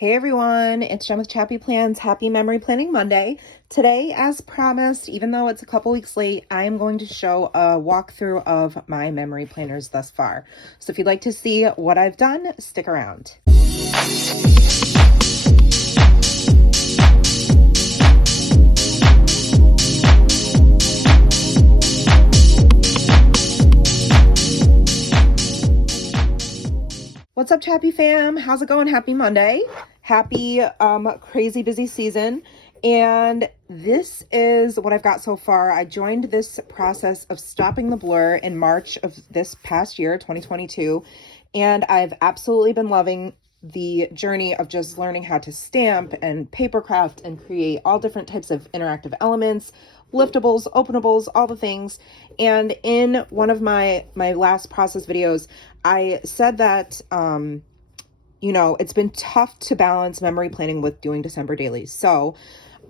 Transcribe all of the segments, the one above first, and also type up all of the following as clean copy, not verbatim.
Hey everyone, it's Jen with ChappyPlans. Happy Memory Planning Monday. Today, as promised, even though it's a couple weeks late, I am going to show a walkthrough of my memory planners thus far. So if you'd like to see what I've done, stick around. What's up, Chappy fam? How's it going? Happy Monday. Happy crazy busy season. And this is what I've got so far. I joined this process of stopping the blur in March of this past year, 2022. And I've absolutely been loving the journey of just learning how to stamp and papercraft and create all different types of interactive elements, liftables, openables, all the things. And in one of my last process videos, I said that, it's been tough to balance memory planning with doing December dailies. So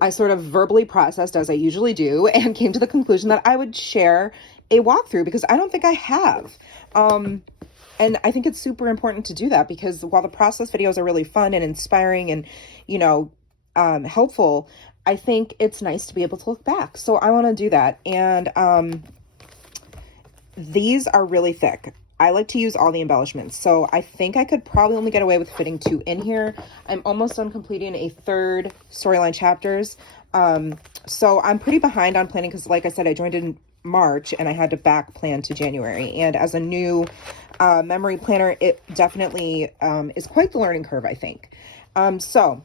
I sort of verbally processed, as I usually do, and came to the conclusion that I would share a walkthrough because I don't think I have. And I think it's super important to do that because while the process videos are really fun and inspiring and, helpful, I think it's nice to be able to look back. So I want to do that. And these are really thick. I like to use all the embellishments. So I think I could probably only get away with fitting 2 in here. I'm almost done completing a 3rd storyline chapters. So I'm pretty behind on planning because, like I said, I joined in March and I had to back plan to January. And as a new memory planner, it definitely is quite the learning curve, I think. So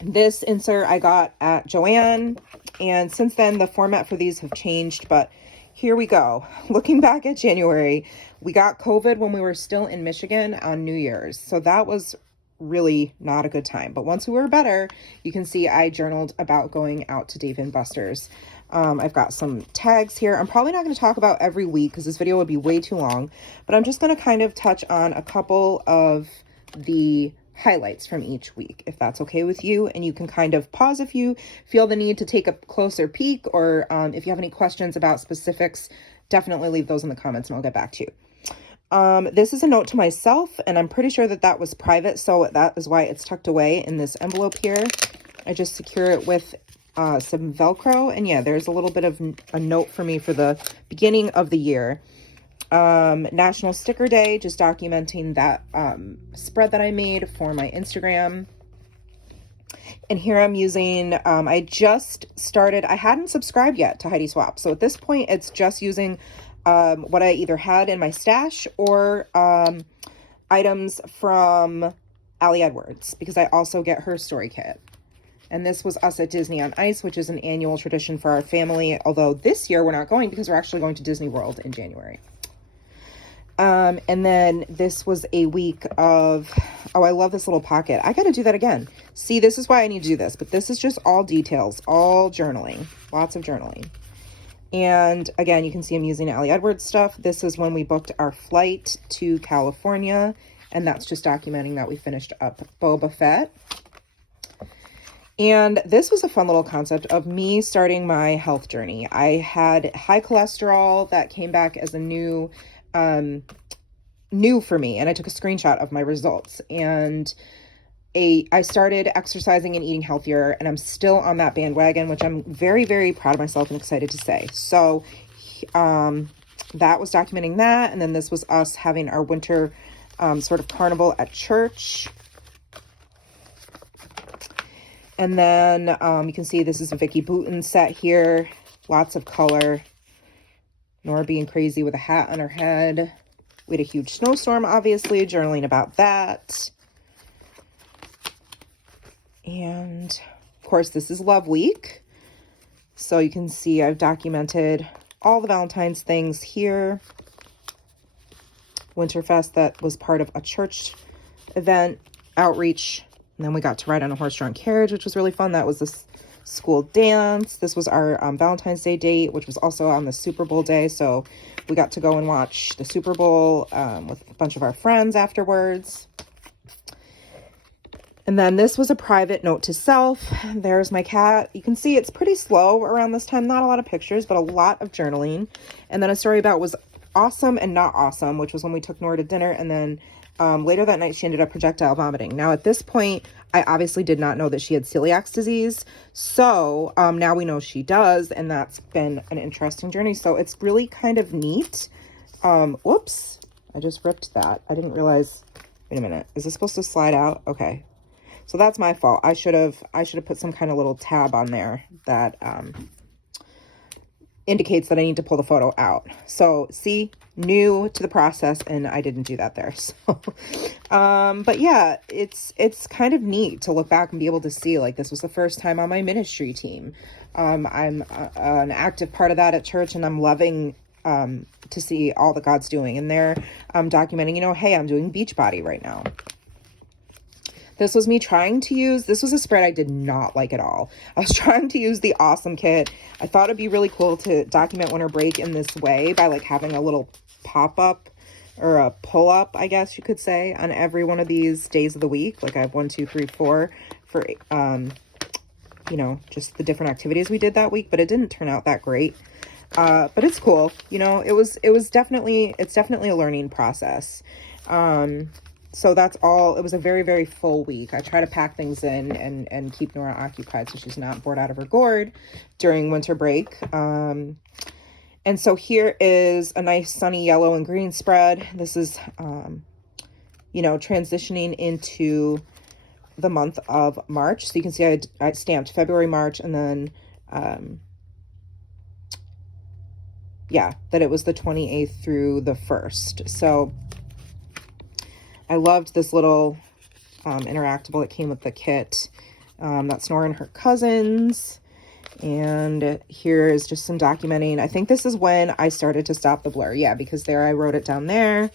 this insert I got at Joann, and since then the format for these have changed, but here we go. Looking back at January, we got COVID when we were still in Michigan on New Year's. So that was really not a good time. But once we were better, you can see I journaled about going out to Dave & Buster's. I've got some tags here. I'm probably not going to talk about every week because this video would be way too long, but I'm just going to kind of touch on a couple of the highlights from each week, if that's okay with you. And you can kind of pause if you feel the need to take a closer peek, or if you have any questions about specifics, definitely leave those in the comments and I'll get back to you. This is a note to myself, and I'm pretty sure that that was private, so that is why it's tucked away in this envelope here. I just secure it with some Velcro, and yeah, there's a little bit of a note for me for the beginning of the year. National Sticker Day, just documenting that spread that I made for my Instagram. And here I'm using, I just started, I hadn't subscribed yet to Heidi Swap. So at this point, it's just using what I either had in my stash or items from Allie Edwards, because I also get her story kit. And this was Us at Disney on Ice, which is an annual tradition for our family. Although this year we're not going because we're actually going to Disney World in January. And then this was a week of, oh, I love this little pocket. I got to do that again. See, this is why I need to do this, but this is just all details, all journaling, lots of journaling. And again, you can see I'm using Allie Edwards stuff. This is when we booked our flight to California, and that's just documenting that we finished up Boba Fett. And this was a fun little concept of me starting my health journey. I had high cholesterol that came back as a new for me, and I took a screenshot of my results, and I started exercising and eating healthier, and I'm still on that bandwagon, which I'm very, very proud of myself and excited to say. So that was documenting that, and then this was us having our winter sort of carnival at church. And then you can see this is a Vicky Boutin set here, lots of color. Nora being crazy with a hat on her head. We had a huge snowstorm, obviously, journaling about that. And, of course, this is Love Week. So you can see I've documented all the Valentine's things here. Winterfest, that was part of a church event, outreach. And then we got to ride on a horse-drawn carriage, which was really fun. That was this school dance. This was our Valentine's Day date, which was also on the Super Bowl day. So we got to go and watch the Super Bowl with a bunch of our friends afterwards. And then this was a private note to self. There's my cat. You can see it's pretty slow around this time. Not a lot of pictures, but a lot of journaling. And then a story about was awesome and not awesome, which was when we took Nora to dinner. And then Later that night, she ended up projectile vomiting. Now, at this point, I obviously did not know that she had celiac disease. So now we know she does, and that's been an interesting journey. So it's really kind of neat. Whoops, I just ripped that. I didn't realize. Wait a minute. Is this supposed to slide out? Okay. So that's my fault. I should have put some kind of little tab on there that indicates that I need to pull the photo out. So see, new to the process, and I didn't do that there. So, but yeah, it's kind of neat to look back and be able to see, like, this was the first time on my ministry team. I'm an active part of that at church, and I'm loving to see all that God's doing. And they're documenting, you know, hey, I'm doing Beachbody right now. This was me trying to use, this was a spread I did not like at all. I was trying to use the Awesome Kit. I thought it'd be really cool to document winter break in this way by like having a little pop-up or a pull-up, I guess you could say, on every one of these days of the week. Like I have 1, 2, 3, 4 for, you know, just the different activities we did that week, but it didn't turn out that great. But it's cool. You know, it's definitely a learning process. So that's all. It was a very, very full week. I try to pack things in and keep Nora occupied so she's not bored out of her gourd during winter break. And so here is a nice sunny yellow and green spread. This is, you know, transitioning into the month of March. So you can see I stamped February, March, and then, yeah, that it was the 28th through the 1st. So I loved this little interactable that came with the kit. That's Nora and her cousins. And here is just some documenting. I think this is when I started to stop the blur. Yeah, because there I wrote it down there.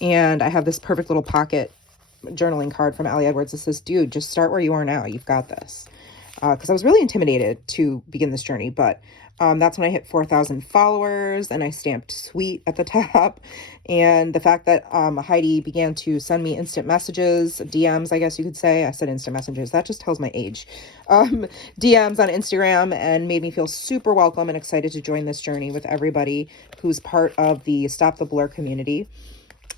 And I have this perfect little pocket journaling card from Allie Edwards that says, dude, just start where you are now. You've got this. Because I was really intimidated to begin this journey. But that's when I hit 4,000 followers and I stamped sweet at the top. And the fact that Heidi began to send me instant messages, DMs, I guess you could say. I said instant messages. That just tells my age. DMs on Instagram, and made me feel super welcome and excited to join this journey with everybody who's part of the Stop the Blur community.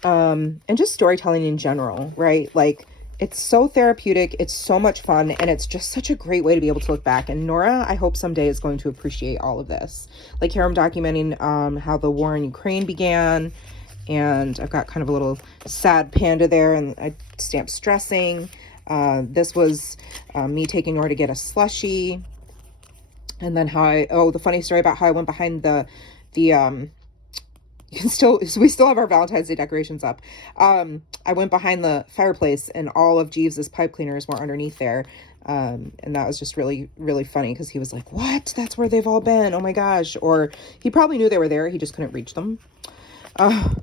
And just storytelling in general, right? Like, it's so therapeutic. It's so much fun. And it's just such a great way to be able to look back. And Nora, I hope someday is going to appreciate all of this. Like here I'm documenting how the war in Ukraine began. And I've got kind of a little sad panda there. And I stamped stressing. This was me taking Nora to get a slushie. And then the funny story about how I went behind we still have our Valentine's Day decorations up. I went behind the fireplace and all of Jeeves's pipe cleaners were underneath there. And that was just really, really funny because he was like, what? That's where they've all been. Oh my gosh. Or he probably knew they were there. He just couldn't reach them.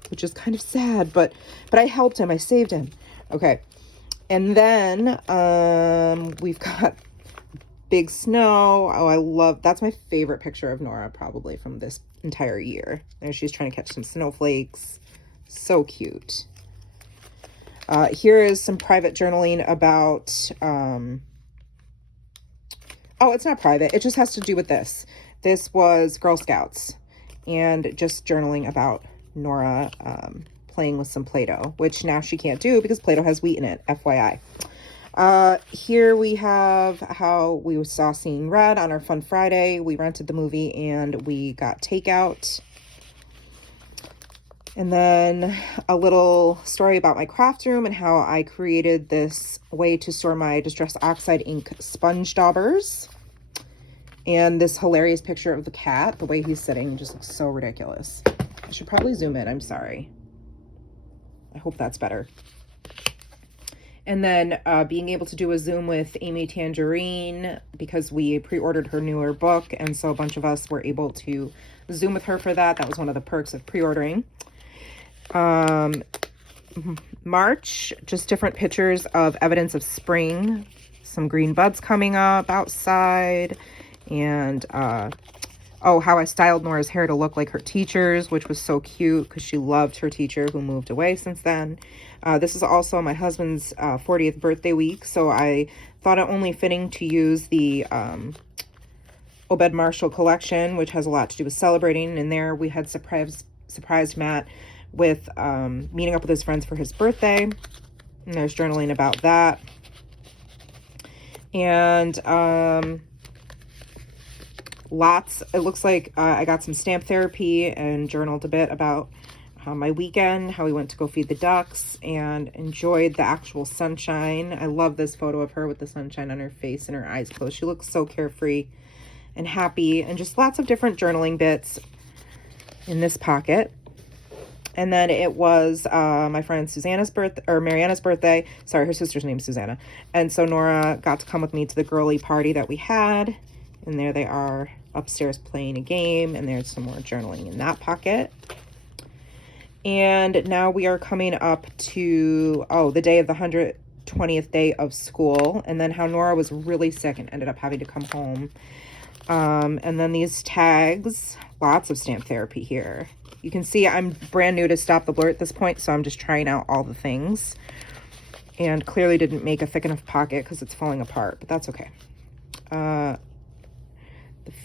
Which is kind of sad, but I helped him. I saved him. Okay. And then, we've got big snow. Oh, that's my favorite picture of Nora probably from this entire year. There she's trying to catch some snowflakes. So cute. Here is some private journaling about, oh, it's not private. It just has to do with this. This was Girl Scouts and just journaling about Nora, playing with some Play-Doh, which now she can't do because Play-Doh has wheat in it, FYI. Here we have how we saw Seeing Red on our Fun Friday. We rented the movie and we got takeout. And then a little story about my craft room and how I created this way to store my Distress Oxide ink sponge daubers. And this hilarious picture of the cat, the way he's sitting just looks so ridiculous. I should probably zoom in. I'm sorry. I hope that's better. And then being able to do a Zoom with Amy Tangerine because we pre-ordered her newer book. And so a bunch of us were able to Zoom with her for that. That was one of the perks of pre-ordering. March, just different pictures of evidence of spring. Some green buds coming up outside. And, how I styled Nora's hair to look like her teacher's, which was so cute because she loved her teacher who moved away since then. This is also my husband's 40th birthday week, so I thought it only fitting to use the Obed Marshall collection, which has a lot to do with celebrating. And there we had surprised Matt with meeting up with his friends for his birthday. And there's journaling about that. And it looks like I got some stamp therapy and journaled a bit about my weekend, how we went to go feed the ducks and enjoyed the actual sunshine. I love this photo of her with the sunshine on her face and her eyes closed. She looks so carefree and happy, and just lots of different journaling bits in this pocket. And then it was my friend Mariana's birthday. Sorry, her sister's name is Susanna. And so Nora got to come with me to the girly party that we had. And there they are upstairs playing a game. And there's some more journaling in that pocket. And now we are coming up to, the day of the 120th day of school. And then how Nora was really sick and ended up having to come home. And then these tags, lots of stamp therapy here. You can see I'm brand new to Stop the Blur at this point, so I'm just trying out all the things. And clearly didn't make a thick enough pocket because it's falling apart, but that's okay. The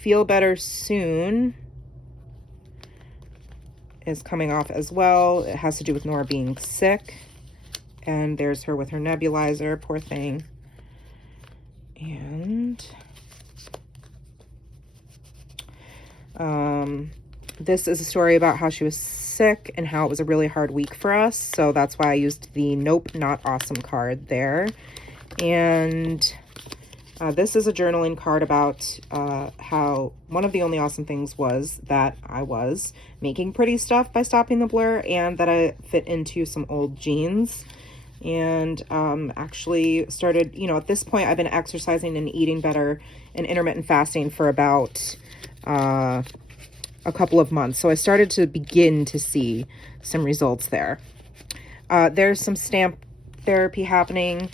Feel Better Soon is coming off as well. It has to do with Nora being sick. And there's her with her nebulizer, poor thing. And this is a story about how she was sick and how it was a really hard week for us. So that's why I used the Nope, Not Awesome card there. And this is a journaling card about how one of the only awesome things was that I was making pretty stuff by stopping the blur, and that I fit into some old jeans. And actually started, at this point I've been exercising and eating better and intermittent fasting for about a couple of months. So I started to begin to see some results there. There's some stamp therapy happening.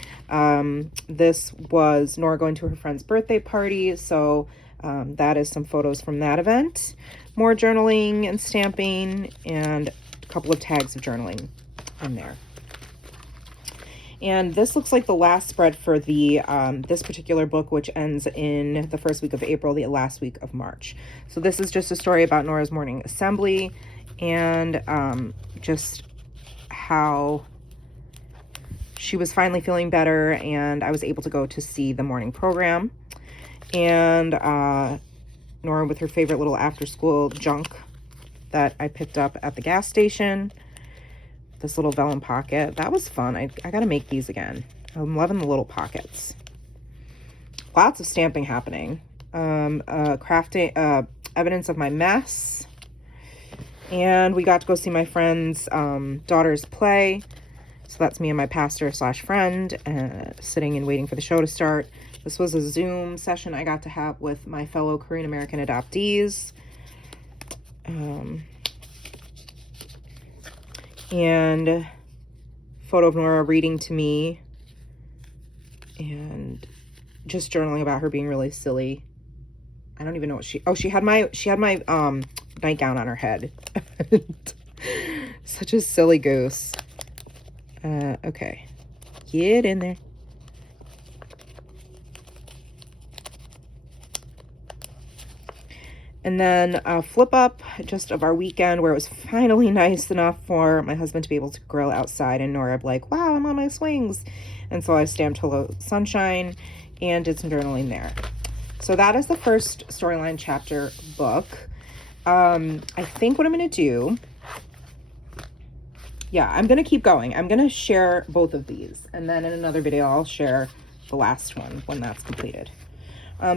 This was Nora going to her friend's birthday party. So that is some photos from that event. More journaling and stamping, and a couple of tags of journaling in there. And this looks like the last spread for the this particular book, which ends in the first week of April, the last week of March. So this is just a story about Nora's morning assembly, and just how she was finally feeling better, and I was able to go to see the morning program. And Nora with her favorite little after-school junk that I picked up at the gas station. This little vellum pocket. That was fun. I gotta make these again. I'm loving the little pockets. Lots of stamping happening. Crafting, evidence of my mess. And we got to go see my friend's daughter's play. So that's me and my pastor/friend sitting and waiting for the show to start. This was a Zoom session I got to have with my fellow Korean American adoptees. And photo of Nora reading to me, and just journaling about her being really silly. I don't even know what she had my nightgown on her head. Such a silly goose. Okay, get in there. And then a flip up just of our weekend, where it was finally nice enough for my husband to be able to grill outside, and Nora like, wow, I'm on my swings. And so I stamped Hello Sunshine and did some journaling there. So that is the first storyline chapter book. I think what I'm going to do, I'm going to keep going. I'm going to share both of these, and then in another video I'll share the last one when that's completed.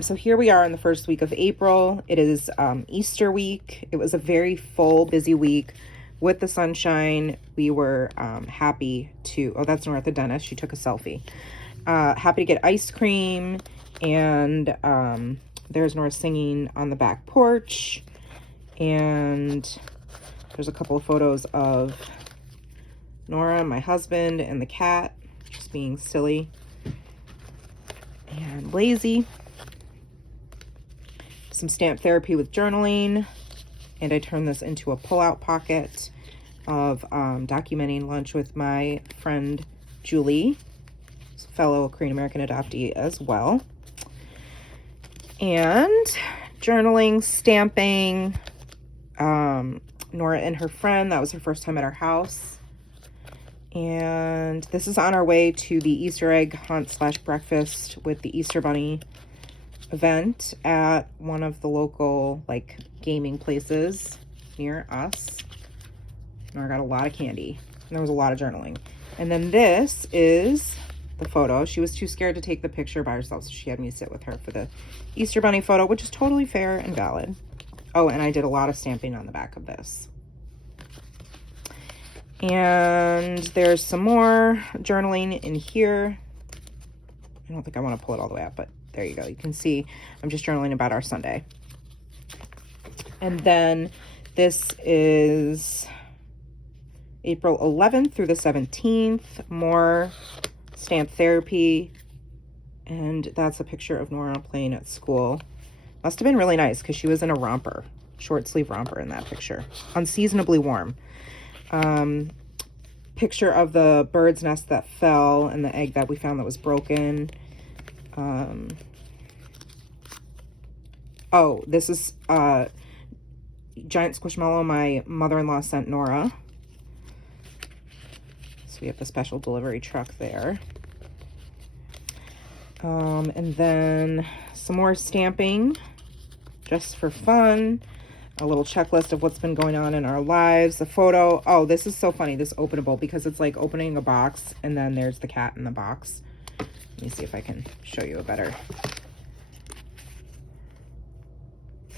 So here we are in the first week of April. It is Easter week. It was a very full, busy week with the sunshine. We were happy to, that's Nora at the dentist. She took a selfie. Happy to get ice cream. And there's Nora singing on the back porch. And there's a couple of photos of Nora, my husband, and the cat just being silly and lazy. Some stamp therapy with journaling, and I turned this into a pull-out pocket of documenting lunch with my friend Julie, fellow Korean American adoptee as well, and journaling, stamping, Nora and her friend. That was her first time at our house. And this is on our way to the Easter egg hunt slash breakfast with the Easter Bunny event at one of the local like gaming places near us. Nora got a lot of candy and there was a lot of journaling. And then this is the photo. She was too scared to take the picture by herself, so she had me sit with her for the Easter Bunny photo, which is totally fair and valid. Oh, and I did a lot of stamping on the back of this. And there's some more journaling in here. I don't think I want to pull it all the way up, but there you go. You can see I'm just journaling about our Sunday. And then this is April 11th through the 17th. More stamp therapy. And that's a picture of Nora playing at school. Must have been really nice because she was in a romper, short sleeve romper in that picture. Unseasonably warm. Picture of the bird's nest that fell and the egg that we found that was broken. Oh, this is giant squishmallow my mother-in-law sent Nora. So we have the special delivery truck there. And then some more stamping just for fun. A little checklist of what's been going on in our lives. A photo. Oh, this is so funny, this openable, because it's like opening a box and then there's the cat in the box. Let me see if I can show you a better.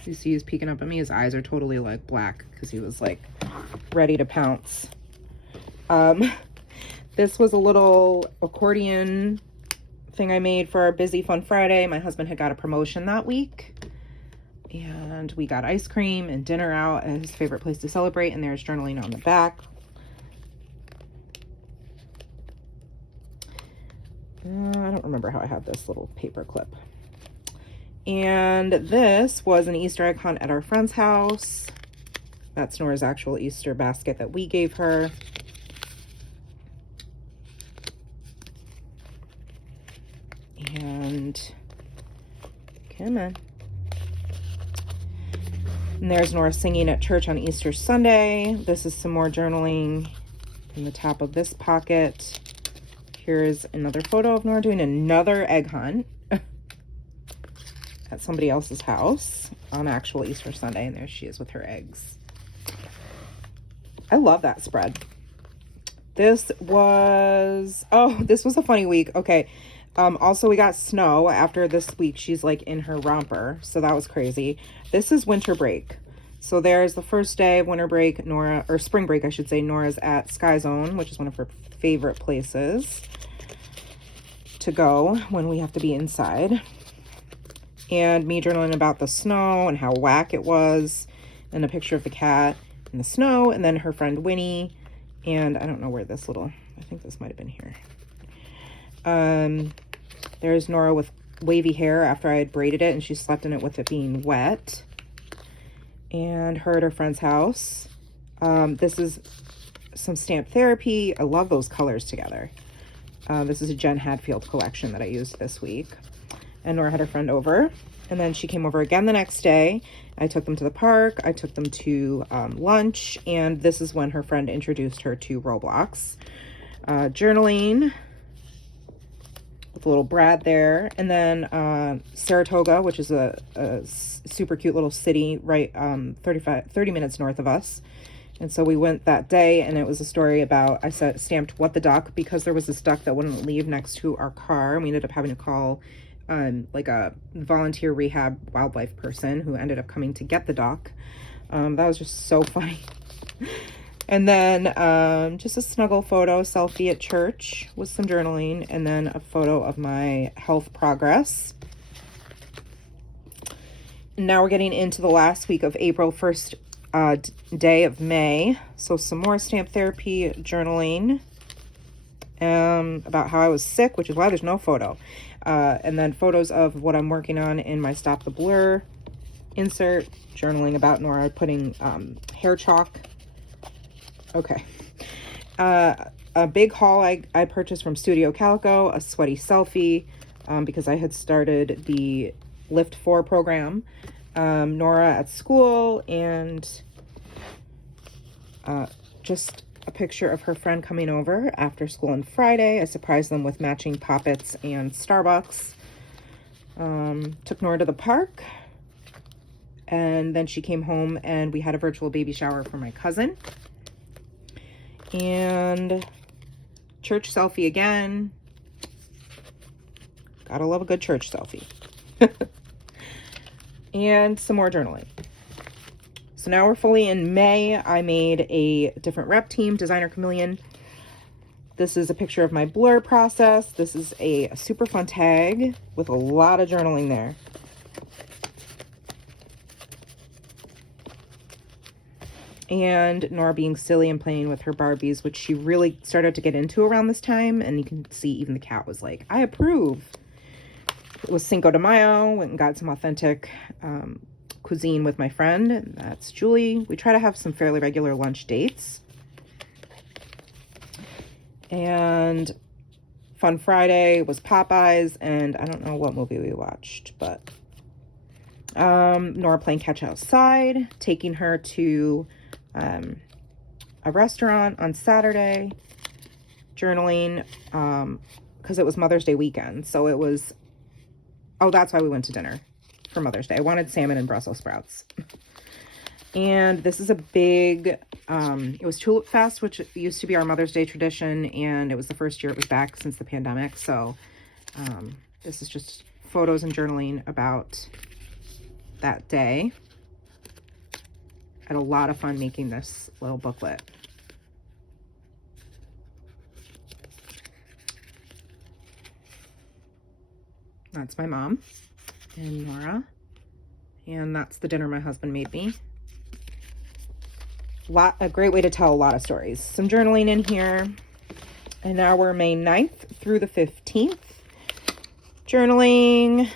You see he's peeking up at me. His eyes are totally like black because he was like ready to pounce. This was a little accordion thing I made for our Busy Fun Friday. My husband had got a promotion that week. And we got ice cream and dinner out at his favorite place to celebrate. And there's journaling on the back. I don't remember how I had this little paper clip. And this was an Easter egg hunt at our friend's house. That's Nora's actual Easter basket that we gave her. And come on. And there's Nora singing at church on Easter Sunday. This is some more journaling in the top of this pocket. Here's another photo of Nora doing another egg hunt at somebody else's house on actual Easter Sunday. And there she is with her eggs. I love that spread. This was a funny week. Okay. Also, we got snow after this week. She's like in her romper. So that was crazy. This is winter break. So there's the first day of winter break. Nora, or spring break, I should say. Nora's at Sky Zone, which is one of her favorite places to go when we have to be inside. And me journaling about the snow and how whack it was. And a picture of the cat in the snow. And then her friend Winnie. And I don't know where this little, I think this might have been here. There's Nora with wavy hair after I had braided it and she slept in it with it being wet. And her at her friend's house. This is some stamp therapy. I love those colors together. This is a Jen Hadfield collection that I used this week. And Nora had her friend over. And then she came over again the next day. I took them to the park. I took them to lunch. And this is when her friend introduced her to Roblox. Journaling with a little Brad there. And then Saratoga, which is a super cute little city right 30 minutes north of us. And so we went that day, and it was a story about, I stamped What the Duck, because there was this duck that wouldn't leave next to our car. And we ended up having to call like a volunteer rehab wildlife person who ended up coming to get the duck. That was just so funny. And then just a snuggle photo, selfie at church with some journaling, and then a photo of my health progress. Now we're getting into the last week of April, first day of May. So some more stamp therapy journaling about how I was sick, which is why there's no photo. And then photos of what I'm working on in my Stop the Blur insert, journaling about Nora putting hair chalk. Okay. A big haul I purchased from Studio Calico, a sweaty selfie, because I had started the Lift 4 program. Nora at school, and just a picture of her friend coming over after school on Friday. I surprised them with matching Poppets and Starbucks. Took Nora to the park. And then she came home and we had a virtual baby shower for my cousin. And church selfie again. Gotta love a good church selfie. And some more journaling. So now we're fully in May. I made a different rep team, Designer Chameleon. This is a picture of my blur process. This is a super fun tag with a lot of journaling there. And Nora being silly and playing with her Barbies, which she really started to get into around this time. And you can see even the cat was like, I approve. It was Cinco de Mayo. Went and got some authentic cuisine with my friend. That's Julie. We try to have some fairly regular lunch dates. And Fun Friday was Popeyes. And I don't know what movie we watched, but Nora playing catch outside. Taking her to a restaurant on Saturday, journaling, because it was Mother's Day weekend. So it was, oh, that's why we went to dinner for Mother's Day. I wanted salmon and Brussels sprouts. And this is a big, it was Tulip Fest, which used to be our Mother's Day tradition. And it was the first year it was back since the pandemic. So this is just photos and journaling about that day. I had a lot of fun making this little booklet. That's my mom and Nora. And that's the dinner my husband made me. A great way to tell a lot of stories. Some journaling in here. And now we're May 9th through the 15th. Journaling.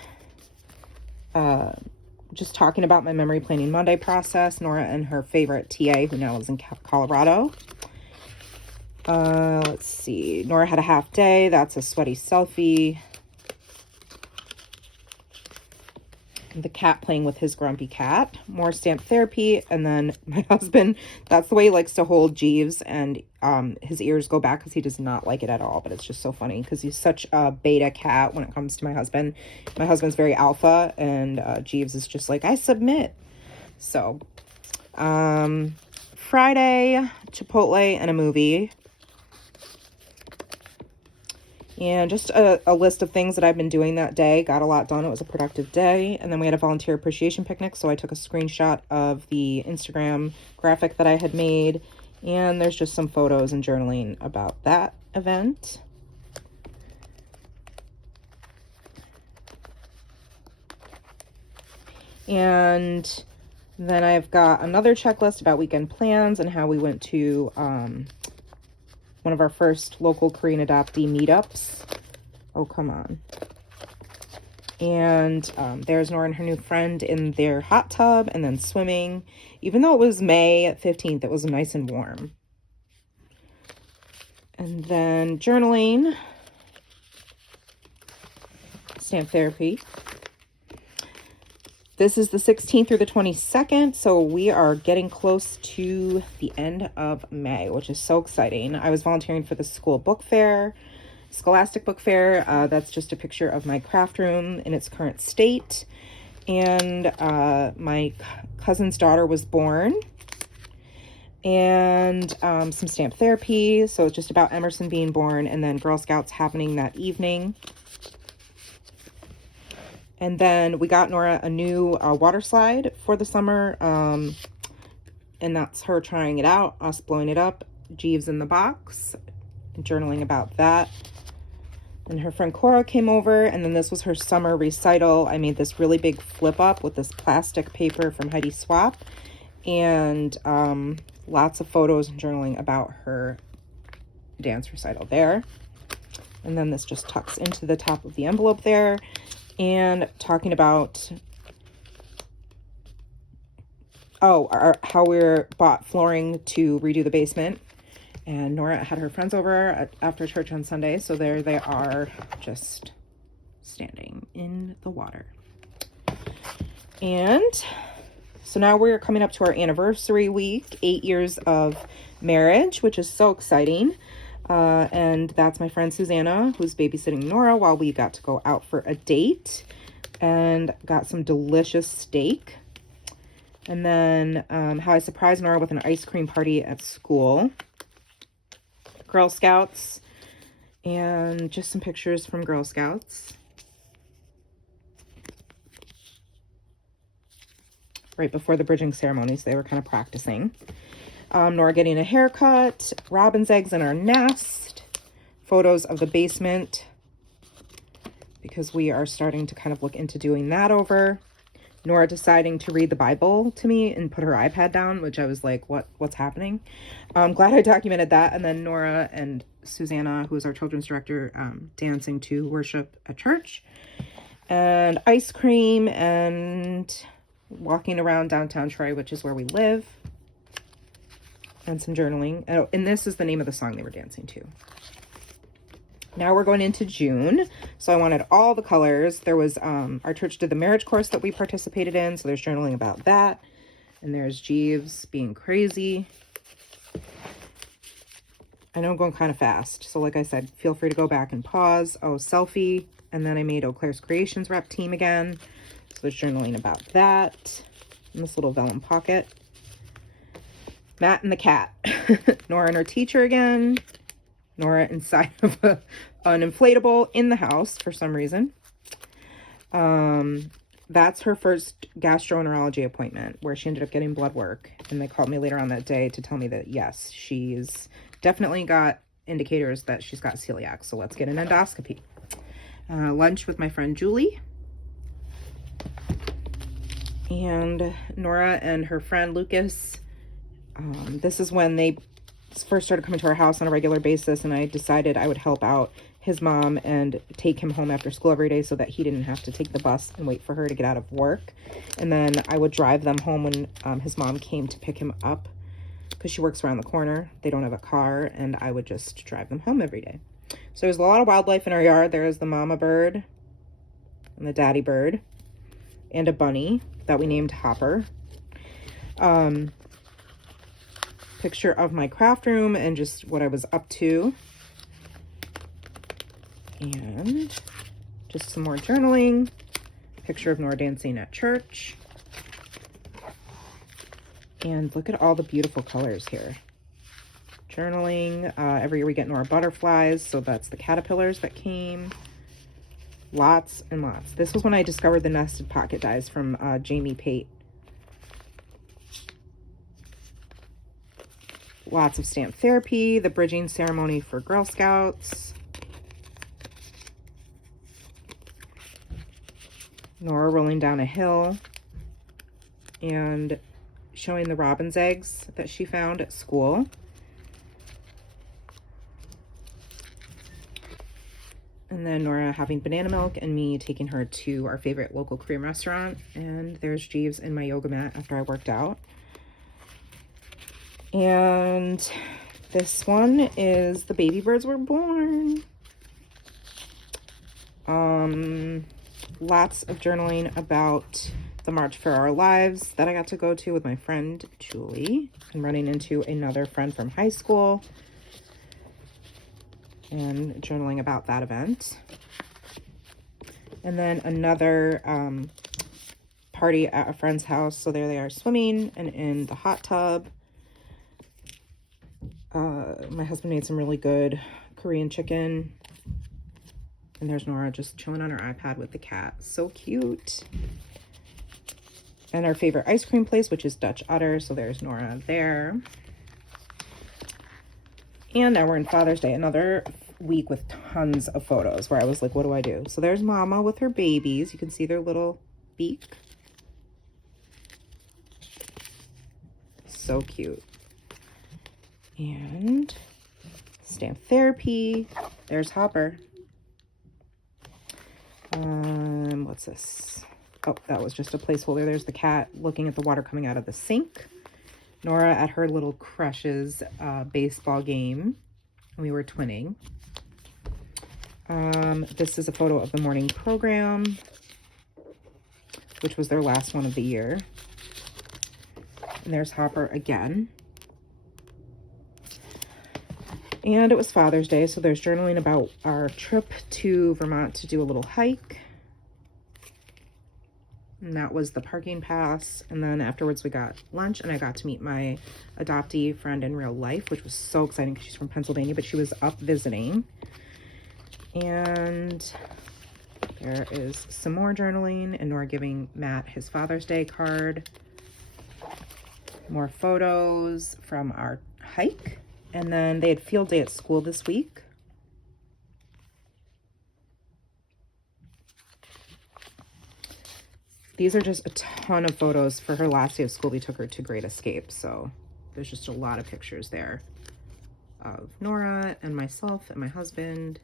Just talking about my Memory Planning Monday process. Nora and her favorite TA, who now lives in Colorado. Let's see. Nora had a half day. That's a sweaty selfie. The cat playing with his grumpy cat. More stamp therapy. And then my husband, that's the way he likes to hold Jeeves. And his ears go back because he does not like it at all. But it's just so funny because he's such a beta cat when it comes to my husband. My husband's very alpha. And Jeeves is just like, I submit. So Friday, Chipotle and a movie. And just a list of things that I've been doing that day. Got a lot done. It was a productive day. And then we had a volunteer appreciation picnic. So I took a screenshot of the Instagram graphic that I had made. And there's just some photos and journaling about that event. And then I've got another checklist about weekend plans and how we went to one of our first local Korean adoptee meetups. Oh, come on. And there's Nora and her new friend in their hot tub and then swimming. Even though it was May 15th, it was nice and warm. And then journaling. Stamp therapy. This is the 16th through the 22nd, so we are getting close to the end of May, which is so exciting. I was volunteering for the school book fair, Scholastic Book Fair. That's just a picture of my craft room in its current state. And my cousin's daughter was born. And some stamp therapy, so it's just about Emerson being born, and then Girl Scouts happening that evening. And then we got Nora a new water slide for the summer. And that's her trying it out, us blowing it up, Jeeves in the box, and journaling about that. And her friend Cora came over, and then this was her summer recital. I made this really big flip up with this plastic paper from Heidi Swap. And lots of photos and journaling about her dance recital there. And then this just tucks into the top of the envelope there. And talking about, how we're bought flooring to redo the basement. And Nora had her friends over after church on Sunday. So there they are, just standing in the water. And So now we're coming up to our anniversary week, 8 years of marriage, which is so exciting. And that's my friend Susanna, who's babysitting Nora while we got to go out for a date and got some delicious steak. And then how I surprised Nora with an ice cream party at school. Girl Scouts. And just some pictures from Girl Scouts. Right before the bridging ceremonies, they were kind of practicing. Nora getting a haircut, robin's eggs in our nest, photos of the basement, because we are starting to kind of look into doing that over. Nora deciding to read the Bible to me and put her iPad down, which I was like, what's happening? I'm glad I documented that. And then Nora and Susanna, who is our children's director, dancing to worship at church. And ice cream and walking around downtown Troy, which is where we live. And some journaling. Oh, and this is the name of the song they were dancing to. Now we're going into June. So I wanted all the colors. There was, our church did the marriage course that we participated in. So there's journaling about that. And there's Jeeves being crazy. I know I'm going kind of fast. So like I said, feel free to go back and pause. Oh, selfie. And then I made Eau Claire's Creations rep team again. So there's journaling about that. In this little vellum pocket. Matt and the cat. Nora and her teacher again. Nora inside of an inflatable in the house for some reason. That's her first gastroenterology appointment where she ended up getting blood work. And they called me later on that day to tell me that, yes, she's definitely got indicators that she's got celiac. So let's get an endoscopy. Lunch with my friend Julie. And Nora and her friend Lucas. This is when they first started coming to our house on a regular basis, and I decided I would help out his mom and take him home after school every day so that he didn't have to take the bus and wait for her to get out of work. And then I would drive them home when his mom came to pick him up because she works around the corner. They don't have a car, and I would just drive them home every day. So there's a lot of wildlife in our yard. There's the mama bird and the daddy bird and a bunny that we named Hopper. Picture of my craft room and just what I was up to. And just some more journaling. Picture of Nora dancing at church. And look at all the beautiful colors here. Journaling. Every year we get Nora butterflies, so that's the caterpillars that came. Lots and lots. This was when I discovered the nested pocket dies from Jamie Pate. Lots of stamp therapy, the bridging ceremony for Girl Scouts. Nora rolling down a hill and showing the robin's eggs that she found at school. And then Nora having banana milk and me taking her to our favorite local Korean restaurant. And there's Jeeves in my yoga mat after I worked out. And this one is the baby birds were born. Lots of journaling about the March for Our Lives that I got to go to with my friend Julie, and running into another friend from high school and journaling about that event. And then another party at a friend's house. So there they are swimming and in the hot tub. My husband made some really good Korean chicken. And there's Nora just chilling on her iPad with the cat. So cute. And our favorite ice cream place, which is Dutch Otter. So there's Nora there. And now we're in Father's Day. Another week with tons of photos where I was like, what do I do? So there's Mama with her babies. You can see their little beak. So cute. And stamp therapy. There's Hopper. What's this? Oh, that was just a placeholder. There's the cat looking at the water coming out of the sink. Nora at her little crush's baseball game. We were twinning. This is a photo of the morning program, which was their last one of the year. And there's Hopper again. And it was Father's Day, so there's journaling about our trip to Vermont to do a little hike. And that was the parking pass. And then afterwards we got lunch, and I got to meet my adoptee friend in real life, which was so exciting because she's from Pennsylvania, but she was up visiting. And there is some more journaling, and Nora giving Matt his Father's Day card. More photos from our hike. And then they had field day at school this week. These are just a ton of photos for her last day of school. We took her to Great Escape, so there's just a lot of pictures there of Nora and myself and my husband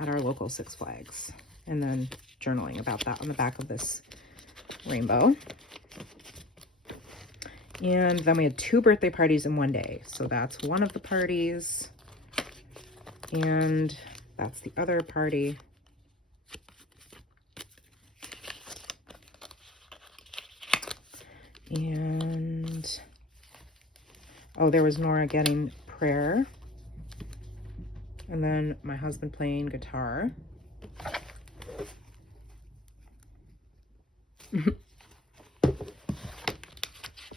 at our local Six Flags. And then journaling about that on the back of this rainbow. And then we had 2 birthday parties in one day. So that's one of the parties. And that's the other party. And, oh, there was Nora getting prayer. And then my husband playing guitar.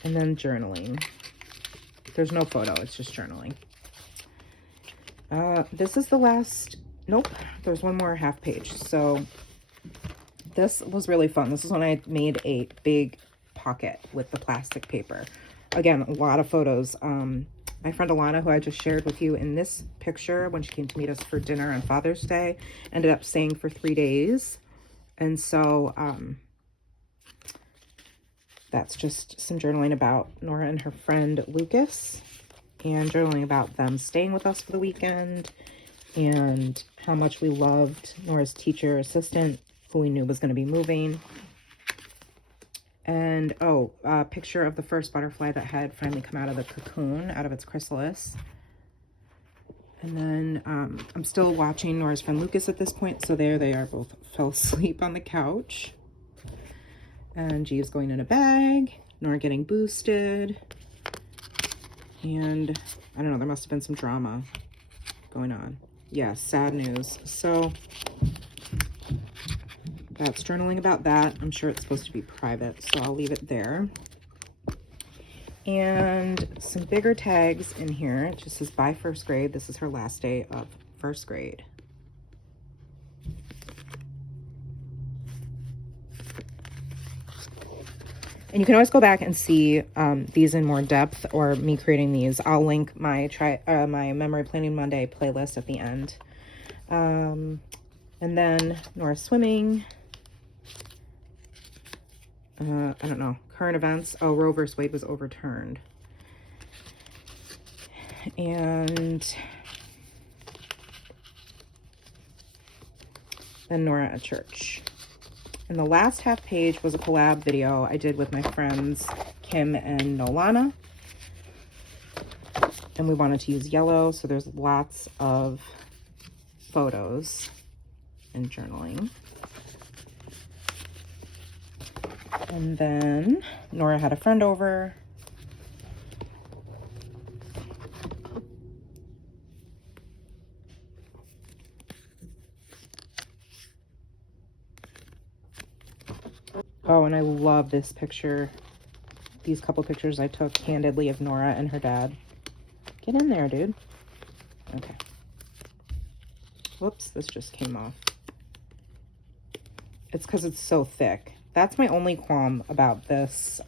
And then journaling. There's no photo, it's just journaling. This is the last, nope, there's one more half page. So this was really fun. This is when I made a big pocket with the plastic paper. Again, a lot of photos. My friend Alana, who I just shared with you in this picture when she came to meet us for dinner on Father's Day, ended up staying for 3 days. And so, that's just some journaling about Nora and her friend Lucas, and journaling about them staying with us for the weekend, and how much we loved Nora's teacher assistant, who we knew was going to be moving. And, oh, a picture of the first butterfly that had finally come out of the cocoon, out of its chrysalis. And then I'm still watching Nora's friend Lucas at this point, so there they are, both fell asleep on the couch. And Jeeves going in a bag, Nora getting boosted, and I don't know, there must have been some drama going on. Yeah, sad news. So that's journaling about that. I'm sure it's supposed to be private, so I'll leave it there. And some bigger tags in here. It just says bye first grade. This is her last day of first grade. And you can always go back and see these in more depth, or me creating these. I'll link my my Memory Planning Monday playlist at the end. And then Nora swimming. I don't know. Current events. Oh, Roe vs. Wade was overturned. And then Nora at church. And the last half page was a collab video I did with my friends Kim and Nolana. And we wanted to use yellow, so there's lots of photos and journaling. And then Nora had a friend over. Oh, and I love this picture. These couple pictures I took candidly of Nora and her dad. Get in there, dude. Okay. Whoops, this just came off. It's because it's so thick. That's my only qualm about this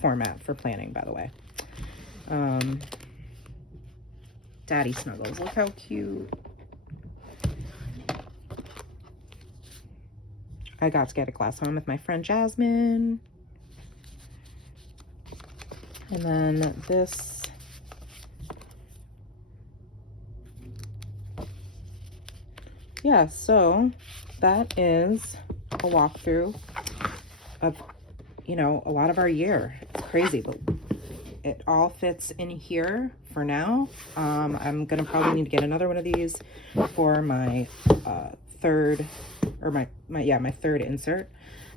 format for planning, by the way. Daddy Snuggles. Look how cute. I got to get a glass home with my friend Jasmine. And then this. Yeah, so that is a walkthrough of, you know, a lot of our year. It's crazy, but it all fits in here for now. I'm gonna probably need to get another one of these for my third, or my third insert.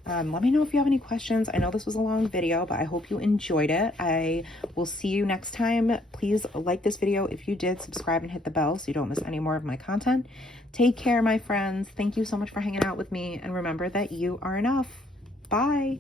Let me know if you have any questions. I know this was a long video, but I hope you enjoyed it. I will see you next time. Please like this video if you did, subscribe and hit the bell so you don't miss any more of my content. Take care, my friends. Thank you so much for hanging out with me, and remember that you are enough. Bye.